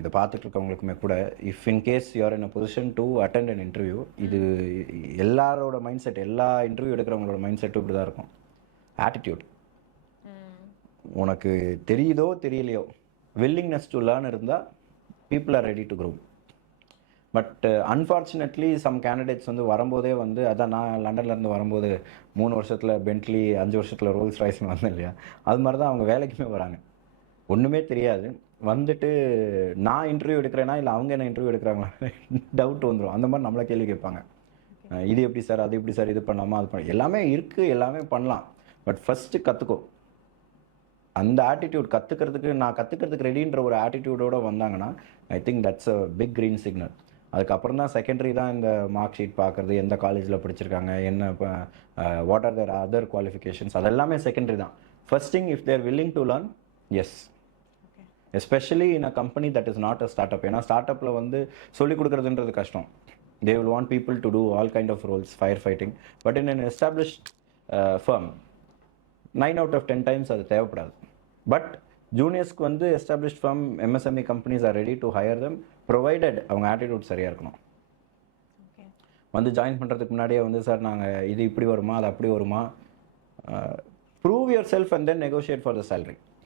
இதை பார்த்துட்டு இருக்கவங்களுக்குமே கூட, if in case you're in a position to attend an interview, இது எல்லாரோட மைண்ட் செட், எல்லா இன்டர்வியூ எடுக்கிறவங்களோட மைண்ட் செட்டும் இப்படி தான் இருக்கும். ஆட்டிடியூட். உனக்கு தெரியுதோ தெரியலையோ, வில்லிங்னஸ் டு லேர்ன் இருந்தால் people are ready to grow. But unfortunately some candidates வந்து வரும்போதே வந்து, அதான் நான் லண்டன்லேருந்து வரும்போது 3 வருஷத்தில் பென்ட்லி, 5 வருஷத்தில் ரோல்ஸ் ராய்ஸ்னு வந்தேன் இல்லையா, அது மாதிரி தான் அவங்க வேலைக்குமே வராங்க. ஒன்றுமே தெரியாது, வந்துட்டு நான் இன்டர்வியூ எடுக்கிறேன்னா இல்லை அவங்க என்ன இன்டர்வியூ எடுக்கிறாங்களா டவுட் வந்துடும். அந்த மாதிரி நம்மளை கேள்வி கேட்பாங்க. இது எப்படி சார், அது எப்படி சார், இது பண்ணலாமா, அது பண்ண, எல்லாமே இருக்குது, எல்லாமே பண்ணலாம். பட் ஃபஸ்ட்டு கற்றுக்கோ. அந்த ஆட்டிடியூட் கற்றுக்கிறதுக்கு, நான் கற்றுக்கிறதுக்கு ரெடின்ற ஒரு ஆட்டிடியூடோடு வந்தாங்கன்னா I think that's a big green signal. அதுக்கப்புறம் தான் செகண்டரி தான் இந்த மார்க் ஷீட் பார்க்குறது, எந்த காலேஜில் படிச்சிருக்காங்க, என்ன what are their other qualifications, அதெல்லாமே செகண்டரி தான். First thing, if they're willing to learn, yes, especially in a company that is not a startup. ஏன்னா ஸ்டார்ட் அப்பில் வந்து சொல்லிக் கொடுக்குறதுன்றது கஷ்டம். They will want people to do all kind of roles, firefighting. But in an established firm 9 out of 10 times அது தேவைப்படாது. But ஜூனியர்ஸ்க்கு வந்து established firm, MSME companies are ready to higher them, provided அவங்க attitude சரியாக இருக்கணும். வந்து join பண்ணுறதுக்கு முன்னாடியே வந்து, சார் நாங்கள் இது இப்படி வருமா, அது அப்படி வருமா, prove your self and then negotiate for the salary.